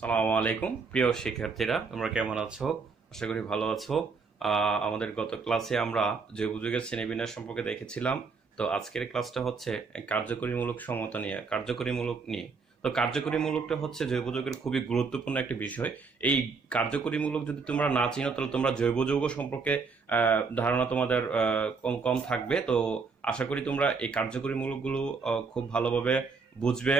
সালামু আলাইকুম প্রিয় শিক্ষার্থীরা, তোমরা কেমন আছো? আশা করি ভালো আছো। আমাদের গত ক্লাসে আমরা জৈব যৌগের শ্রেণীবিন্যাস সম্পর্কে দেখেছিলাম। তো আজকের ক্লাসটা হচ্ছে কার্যকরীমূলক সমতা নিয়ে, কার্যকরীমূলক নিয়ে। তো কার্যকরীমূলকটা হচ্ছে জৈব যৌগের খুবই গুরুত্বপূর্ণ একটি বিষয়। এই কার্যকরীমূলক যদি তোমরা না চিনো তাহলে তোমরা জৈব যৌগ সম্পর্কে ধারণা তোমাদের কম কম থাকবে। তো আশা করি তোমরা এই কার্যকরীমূলকগুলো খুব ভালোভাবে বুঝবে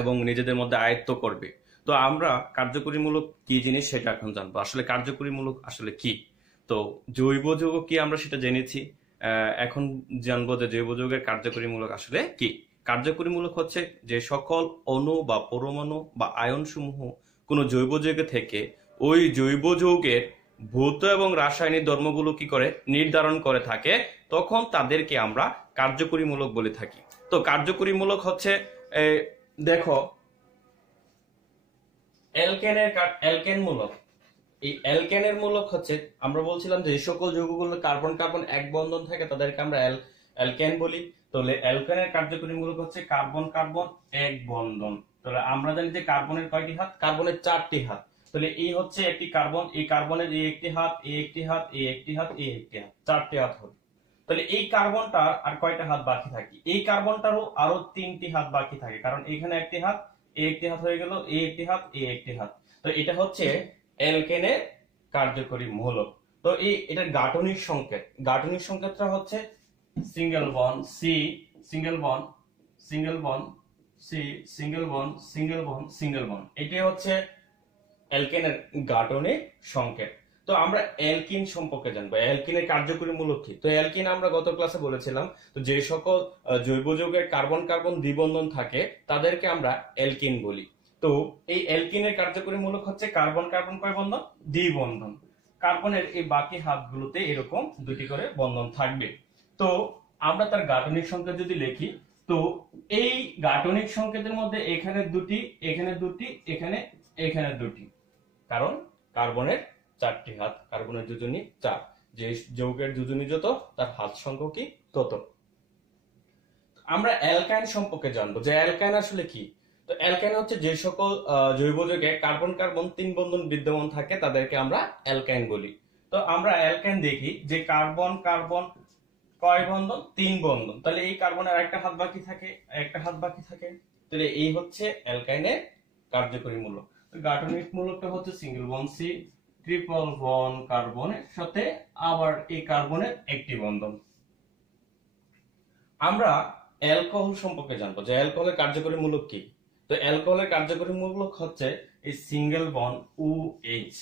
এবং নিজেদের মধ্যে আয়ত্ত করবে। তো আমরা কার্যকরীমূলক কি জিনিস সেটা এখন জানবো। আসলে কার্যকরীমূলক আসলে কি? তো জৈব যৌগ কি আমরা সেটা জেনেছি। এখন জানবো যে জৈব যৌগের কার্যকরীমূলক আসলে কি। কার্যকরীমূলক হচ্ছে যে সকল অণু বা পরমাণু বা আয়ন সমূহ কোনো জৈব যৌগে থেকে ওই জৈব যৌগের ভৌত এবং রাসায়নিক ধর্মগুলো কি করে নির্ধারণ করে থাকে, তখন তাদেরকে আমরা কার্যকরীমূলক বলে থাকি। তো কার্যকরীমূলক হচ্ছে দেখো, অ্যালকেন মূলক। এই অ্যালকেনের মূলক হচ্ছে, আমরা বলছিলাম যে সকল যৌগগুলো কার্বন কার্বন এক বন্ধন থাকে তাদেরকে আমরা অ্যালকেন বলি। তাহলে অ্যালকেনের কার্যকরী মূলক হচ্ছে কার্বন কার্বন এক বন্ধন। তাহলে আমরা জানি যে কার্বনের কয়টি হাত? কার্বনের 4টি হাত। তাহলে এই হচ্ছে একটি কার্বন, এই কার্বনের এই একটি হাত, এই একটি হাত, এই একটি হাত, এই একটি হাত, 4টি হাত হলো। তাহলে এই কার্বনটার আর কয়টা হাত বাকি থাকে? এই কার্বনটারও আরো 3টি হাত বাকি থাকে, কারণ এখানে একটি হাত, এই একটি হাত হয়ে গেল, এই একটি হাত, এই একটি হাত। তো এটা হচ্ছে অ্যালকেনের কার্যকরী মূলক। তো এটার গাঠনিক সংকেত, গাঠনিক সংকেতটা হচ্ছে single bond C, single bond, single bond C, single bond, single bond, single bond. এটাই হচ্ছে অ্যালকেনের গাঠনিক সংকেত। তো আমরা অ্যালকিন সম্পর্কে জানবো। অ্যালকিনের কার্যকরী মূলক কি? তো অ্যালকিন আমরা গত ক্লাসে বলেছিলাম, তো যে সকল জৈব যৌগের কার্বন কার্বন দ্বিবন্ধন থাকে তাদেরকে আমরা অ্যালকিন বলি। তো এই অ্যালকিনের কার্যকরী মূলক হচ্ছে কার্বন কার্বন কয় বন্ধন? দ্বিবন্ধন। কার্বনের এই বাকি হাতগুলোতে এরকম দুটি করে বন্ধন থাকবে। তো আমরা তার গাঠনিক সংকেত যদি লিখি, তো এই গাঠনিক সংকেতের মধ্যে এখানে দুটি, এখানে দুটি, এখানে দুটি, কারণ কার্বনের 4টি হাত, কার্বনের যোজনী 4। যে যৌগের যোজনী যত তার হাত সংখ্যা কি তত। আমরা অ্যালকাইন সম্পর্কে জানবো যে অ্যালকাইন আসলে কি। তো অ্যালকাইন হচ্ছে যে সকল জৈব যৌগে কার্বন কার্বন 3 বন্ধন বিদ্যমান থাকে তাদেরকে আমরা অ্যালকাইন বলি। তো আমরা অ্যালকাইন দেখি যে কার্বন কার্বন কয় বন্ধন? 3 বন্ধন। তাহলে এই কার্বনের একটা হাত বাকি থাকে, একটা হাত বাকি থাকে। তাহলে এই হচ্ছে অ্যালকাইনের কার্যকরী মূলক। গাঠনিক মূলকটা হচ্ছে single bond C, triple bond কার্বনের সাথে আবার এই কার্বনের একটি বন্ধন। আমরা অ্যালকোহল সম্পর্কে জানবো যে অ্যালকোহলের কার্যকরী মূলক কি। তো অ্যালকোহলের কার্যকরী মূলক হচ্ছে এই single bond OH।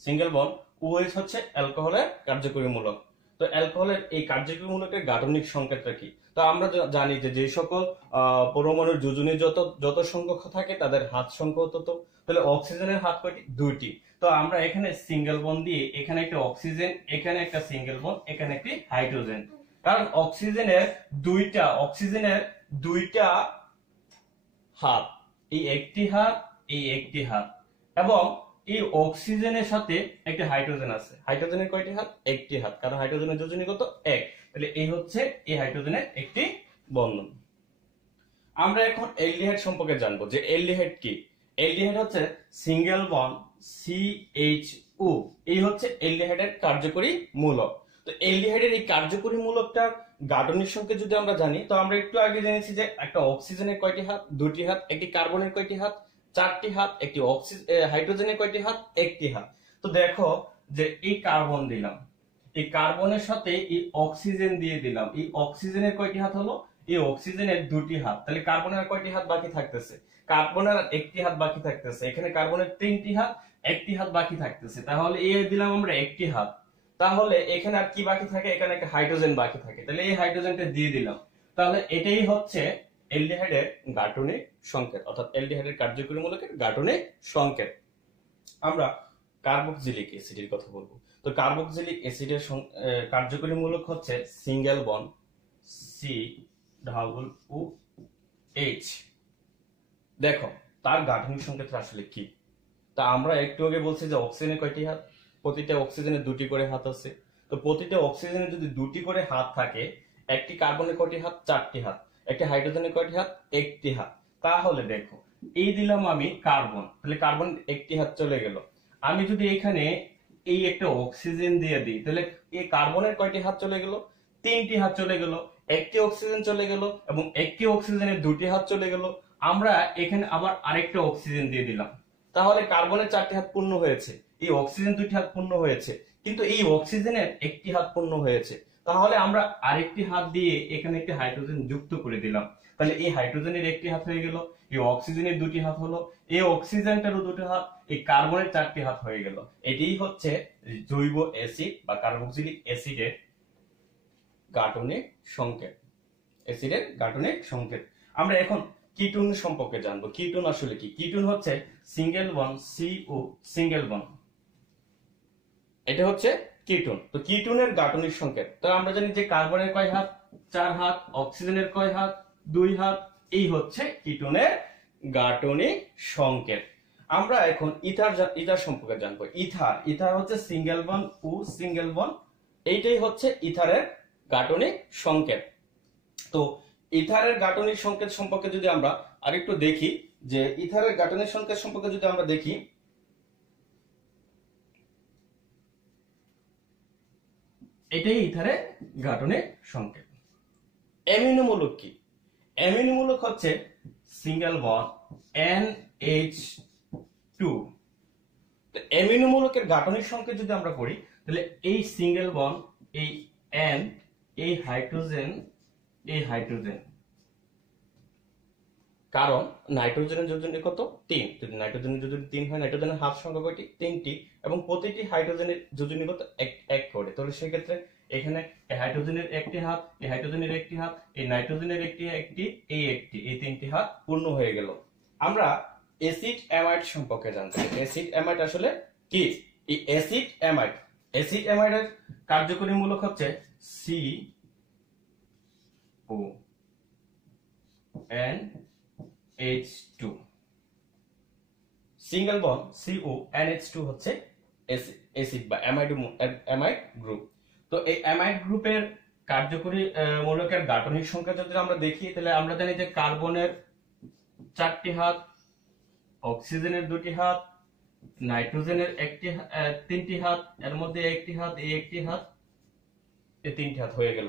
Single bond OH হচ্ছে অ্যালকোহলের কার্যকরী মূলক। তো অ্যালকোহলের এই কার্যকরী মূলকের গাঠনিক সংকেতটা কি? তো আমরা জানি যে যে সকল পরমাণুর যোজনী যত যত সংখ্যক থাকে তাদের হাত সংখ্যা তত। তাহলে অক্সিজেনের হাত কয়টি? 2টি। তো আমরা এখানে সিঙ্গেল বন্ড দিয়ে এখানে একটা অক্সিজেন, এখানে একটা সিঙ্গেল বন্ড, এখানে একটি হাইড্রোজেন। কারণ অক্সিজেনের দুইটা হাত, এই একটি হাত, এই একটি হাত, এবং এই অক্সিজেনের সাথে একটা হাইড্রোজেন আছে। হাইড্রোজেনের কয়টি হাত? একটি হাত, কারণ হাইড্রোজেনের যোজনী কত? 1। তাহলে এই হচ্ছে এই হাইড্রোজেনের একটি বন্ধন। আমরা এখন অ্যালডিহাইড সম্পর্কে জানবো যে অ্যালডিহাইড কি। অ্যালডিহাইড হচ্ছে সিঙ্গেল বন্ড CHO। এই হচ্ছে অ্যালডিহাইডের কার্যকরী মূলক। তো অ্যালডিহাইডের এই কার্যকরী মূলকটার গাঠনিক সংকেত যদি আমরা জানি, তো আমরা একটু আগে জেনেছি যে একটা অক্সিজেনের কয়টি হাত? 2টি হাত। একটি কার্বনের কয়টি হাত? 4টি হাত। একটি হাইড্রোজেনের কয়টি হাত? একটি হাত। তো দেখো যে এই কার্বন দিলাম, এই কার্বনের সাথে এই অক্সিজেন দিয়ে দিলাম, এই অক্সিজেনের কয়টি হাত হলো? এই অক্সিজেনের 2টি হাত। তাহলে কার্বনের কয়টি হাত বাকি থাকতেছে? কার্বনের একটি হাত বাকি থাকতেছে। এখানে কার্বনের 3টি হাত, একটি হাত বাকি থাকতেছে। তাহলে এই দিলাম আমরা একটি হাত। তাহলে এখানে আর কি বাকি থাকে? এখানে একটা হাইড্রোজেন বাকি থাকে। তাহলে এই হাইড্রোজেনটা দিয়ে দিলাম। তাহলে এটাই হচ্ছে অ্যালডিহাইডের গাঠনিক সংকেত, অর্থাৎ অ্যালডিহাইডের কার্যকরী মূলকের গাঠনিক সংকেত। আমরা কার্বক্সিলিক অ্যাসিডের কথা বলবো। তো কার্বক্সিলিক অ্যাসিডের কার্যকরী মূলক হচ্ছে সিঙ্গেল বন্ড COOH। দেখো তার গাঠনিক সংকেত আসলে কি। তা আমরা একটু আগে বলছি যে অক্সিজেনের কয়টি হাত? প্রতিটা অক্সিজেনের 2টি করে হাত আছে। তো প্রতিটা অক্সিজেনের যদি 2টি করে হাত থাকে, একটি কার্বনের কয়টি হাত? 4টি হাত। একটি হাইড্রোজেনের কয়টি হাত? একটি হাত। তাহলে দেখো এই দিলাম আমি কার্বন, তাহলে কার্বন একটি হাত চলে গেল। আমি যদি এখানে এই একটা অক্সিজেন দিয়ে দিই, তাহলে এই কার্বনের কয়টি হাত চলে গেল? তিনটি হাত চলে গেল। একটি অক্সিজেন চলে গেল এবং একটি অক্সিজেনের দুটি হাত চলে গেল। আমরা এখানে আবার আরেকটা অক্সিজেন দিয়ে দিলাম, তাহলে কার্বনের চারটি হাত পূর্ণ হয়েছে, এই অক্সিজেন দুটি হাত পূর্ণ হয়েছে, কিন্তু এই অক্সিজেনের একটি হাত পূর্ণ হয়েছে। তাহলে আমরা আরেকটি হাত দিয়ে এখানে একটি হাইড্রোজেন যুক্ত করে দিলাম, তাহলে এই হাইড্রোজেনের একটি হাত হয়ে গেল, এই অক্সিজেনের দুটি হাত হলো, এই অক্সিজেনটারও দুটি হাত, এই কার্বনের চারটি হাত হয়ে গেল। এটাই হচ্ছে জৈব অ্যাসিড বা কার্বক্সিলিক অ্যাসিডের গাঠনিক সংকেত, অ্যাসিডের গাঠনিক সংকেত। আমরা এখন কিটোন সম্পর্কে জানবো। কিটোন আসলে কি? কিটোন হচ্ছে single bond CO single bond, এটা হচ্ছে কিটোন। তো কিটোনের গাঠনিক সংকেত, তো আমরা জানি যে কার্বনের কয় হাত? 4 হাত। অক্সিজেনের কয় হাত? 2 হাত। এই হচ্ছে কিটোনের গাঠনিক সংকেত। আমরা এখন ইথার সম্পর্কে জানবো। ইথার হচ্ছে সিঙ্গেল বন্ড ও সিঙ্গেল বন্ড, এইটাই হচ্ছে ইথারের গাঠনিক সংকেত। তো ইথারের গাঠনিক সংকেত সম্পর্কে যদি আমরা আরেকটু দেখি, যে ইথারের গাঠনিক সংকেত সম্পর্কে যদি আমরা দেখি, এটাই ইথারের গাঠনিক সংকেত। অ্যামিনো মূলক কি? অ্যামিনো মূলক হচ্ছে সিঙ্গেল বন্ড NH2। তো অ্যামিনো মূলকের গাঠনিক সংকেত যদি আমরা করি, তাহলে এই সিঙ্গেল বন্ড, এই N, এই হাইড্রোজেন, এই হাইড্রোজেন, কারণ নাইট্রোজেনের যোজনী কত? 3। যদি নাইট্রোজেনের যোজনী 3 হয়, নাইট্রোজেনের হাত সংখ্যা কয়টি? 3টি, এবং প্রতিটি হাইড্রোজেনের যোজনী কত? এক করে। তাহলে সেই ক্ষেত্রে এখানে এই হাইড্রোজেনের একটি হাত, এই হাইড্রোজেনের একটি হাত, এই নাইট্রোজেনের একটি, এই 3টি হাত পূর্ণ হয়ে গেল। আমরা অ্যাসিড অ্যামাইড সম্পর্কে জানতে চাই। অ্যাসিড অ্যামাইড আসলে কি? এই অ্যাসিড অ্যামাইডের কার্যকরী মূলক হচ্ছে CONH2। সিঙ্গেল বন্ড CONH2 হচ্ছে অ্যাসিড বা অ্যামাইড গ্রুপ। তো এই অ্যামাইড গ্রুপের কার্যকরী মূলকের গাঠনিক সংখ্যা যদি আমরা দেখি, তাহলে আমরা জানি যে কার্বনের 4টি হাত, অক্সিজেনের 2টি হাত, নাইট্রোজেনের 3টি হাত, এর মধ্যে একটি হাত, এই একটি হাত, এই 3টি হাত হয়ে গেল।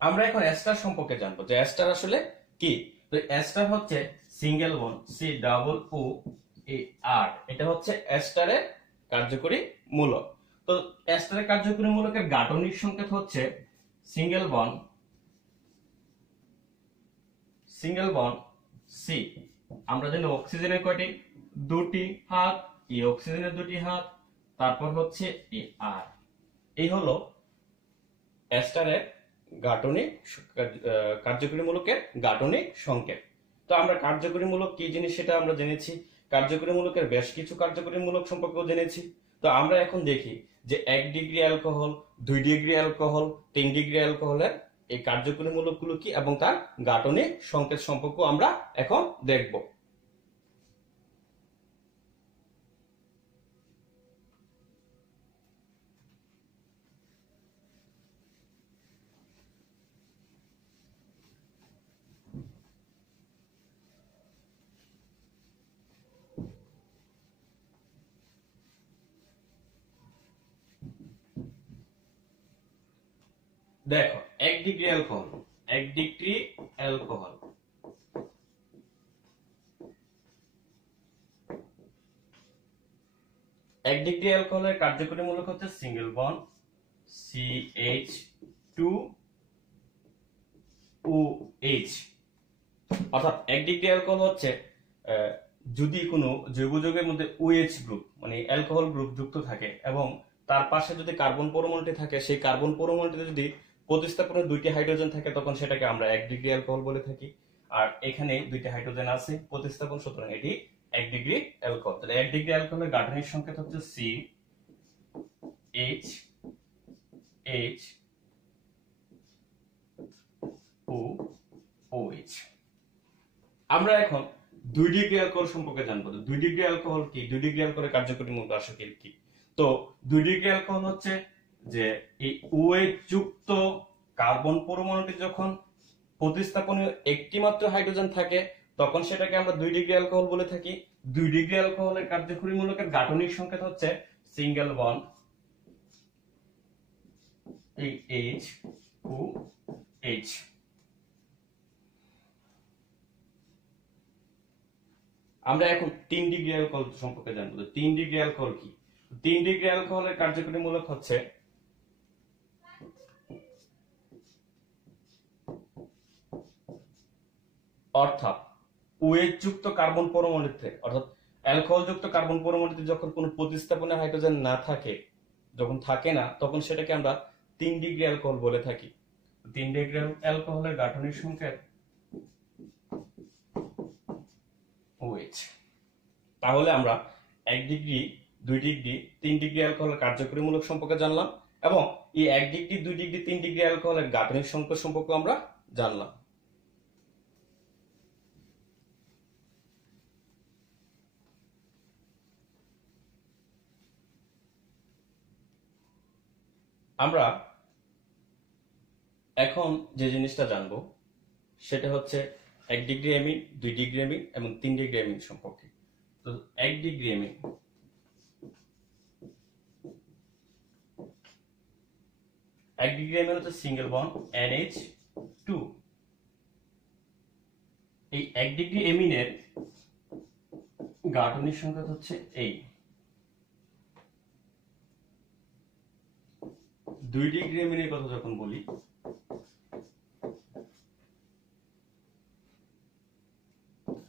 আমরা এখন এস্টার সম্পর্কে জানবো, যে এস্টার আসলে কি। তো এস্টার হচ্ছে সিঙ্গেল বন্ড COOR, এটা হচ্ছে এস্টারের কার্যকরী মূলক। তো এস্টারের কার্যকরী মূলকের গাঠনিক সংকেত হচ্ছে সিঙ্গেল বন্ড C। আমরা জানি অক্সিজেনের কয়টি? 2টি হাত, এই অক্সিজেনের 2টি হাত, তারপর হচ্ছে এই R। এই হলো এস্টারের গাঠনিক কার্যকরী মূলকের গাঠনিক সংকেত। তো আমরা কার্যকরী মূলক কি জিনিস সেটা আমরা জেনেছি, কার্যকরী মূলকের বেশ কিছু কার্যকরী মূলক সম্পর্কেও জেনেছি। তো আমরা এখন দেখি যে 1 degree alcohol, 2 degree alcohol, 3 degree অ্যালকোহলের এই কার্যকরী মূলকগুলো কি এবং তার গাঠনিক সংকেত সম্পর্ক আমরা এখন দেখব। দেখো 1 degree alcohol, 1 degree alcohol, 1 degree অ্যালকোহলের কার্যকরী মূলক হচ্ছে সিঙ্গেল বন্ড CH2OH। অর্থাৎ 1 ডিগ্রি অ্যালকোহল হচ্ছে যদি কোনো জৈব যৌগের মধ্যে OH গ্রুপ মানে অ্যালকোহল গ্রুপ যুক্ত থাকে এবং তার পাশে যদি কার্বন পরমাণুটি থাকে, সেই কার্বন পরমাণুটিতে যদি প্রতিস্থাপনের 2টি হাইড্রোজেন থাকে, তখন সেটাকে আমরা 1 ডিগ্রি অ্যালকোহল বলে থাকি। আর এখানে 2টি হাইড্রোজেন আছে প্রতিস্থাপন, সুতরাং এটি 1 ডিগ্রি অ্যালকোহল। তাহলে 1 ডিগ্রি অ্যালকোহলের গাঠনিক সংকেত হচ্ছে CHOOH। আমরা এখন 2 ডিগ্রি অ্যালকোহল সম্পর্কে জানবো। 2 ডিগ্রি অ্যালকোহল কি? 2 ডিগ্রি অ্যালকোহলের কার্যকরী মূলক আসলে কি? তো 2 ডিগ্রি অ্যালকোহল হচ্ছে যে এই OH যুক্ত কার্বন পরমাণুটি যখন প্রতিস্থাপনীয় একটি মাত্র হাইড্রোজেন থাকে, তখন সেটাকে আমরা 2 ডিগ্রি অ্যালকোহল বলে থাকি। 2 ডিগ্রি অ্যালকোহলের কার্যকরী মূলকের গাঠনিক সংকেত হচ্ছে সিঙ্গেল বন্ড, এই H ও H। আমরা এখন 3 ডিগ্রি অ্যালকোহল সম্পর্কে জানবো। 3 ডিগ্রি অ্যালকোহল কি? 3 ডিগ্রি অ্যালকোহলের কার্যকরী মূলক হচ্ছে অর্থাৎ OH যুক্ত কার্বন পরমাণুতে, অর্থাৎ অ্যালকোহল যুক্ত কার্বন পরমাণুতে যখন কোনো প্রতিস্থাপনের হাইড্রোজেন না থাকে, যখন থাকে না, তখন সেটাকে আমরা 3 ডিগ্রি অ্যালকোহল বলে থাকি। 3 ডিগ্রি অ্যালকোহলের গাঠনিক সংকেত OH। তাহলে আমরা 1 ডিগ্রি, 2 ডিগ্রি, 3 ডিগ্রি অ্যালকোহলের কার্যকরী মূলক সম্পর্কে জানলাম এবং এই 1 ডিগ্রি, 2 ডিগ্রি, 3 ডিগ্রি অ্যালকোহলের গাঠনিক সংকেত সম্পর্কে আমরা জানলাম। আমরা এখন যে জিনিসটা জানবো সেটা হচ্ছে 1 ডিগ্রি অ্যামিন, 2 ডিগ্রি অ্যামিন এবং 3 ডিগ্রি অ্যামিন সম্পর্কে। তো 1 ডিগ্রি অ্যামিন, 1 ডিগ্রি অ্যামিন হচ্ছে সিঙ্গেল বন্ড NH2। এই 1 ডিগ্রি অ্যামিনের গাঠনিক সংকেত হচ্ছে এই। 2 ডিগ্রি অ্যামিনের কথা যখন বলি,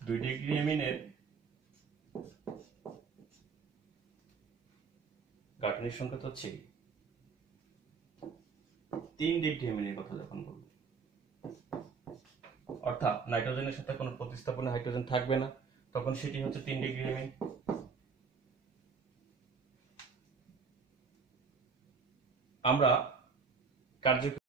2 ডিগ্রি অ্যামিনের গাঠনিক সংকেত হচ্ছে 3 ডিগ্রি অ্যামিনের কথা যখন বলবো, অর্থাৎ নাইট্রোজেনের সাথে কোনো প্রতিস্থাপনে হাইড্রোজেন থাকবে না, তখন সেটি হচ্ছে 3 ডিগ্রি অ্যামিন। আমরা কার্যকরী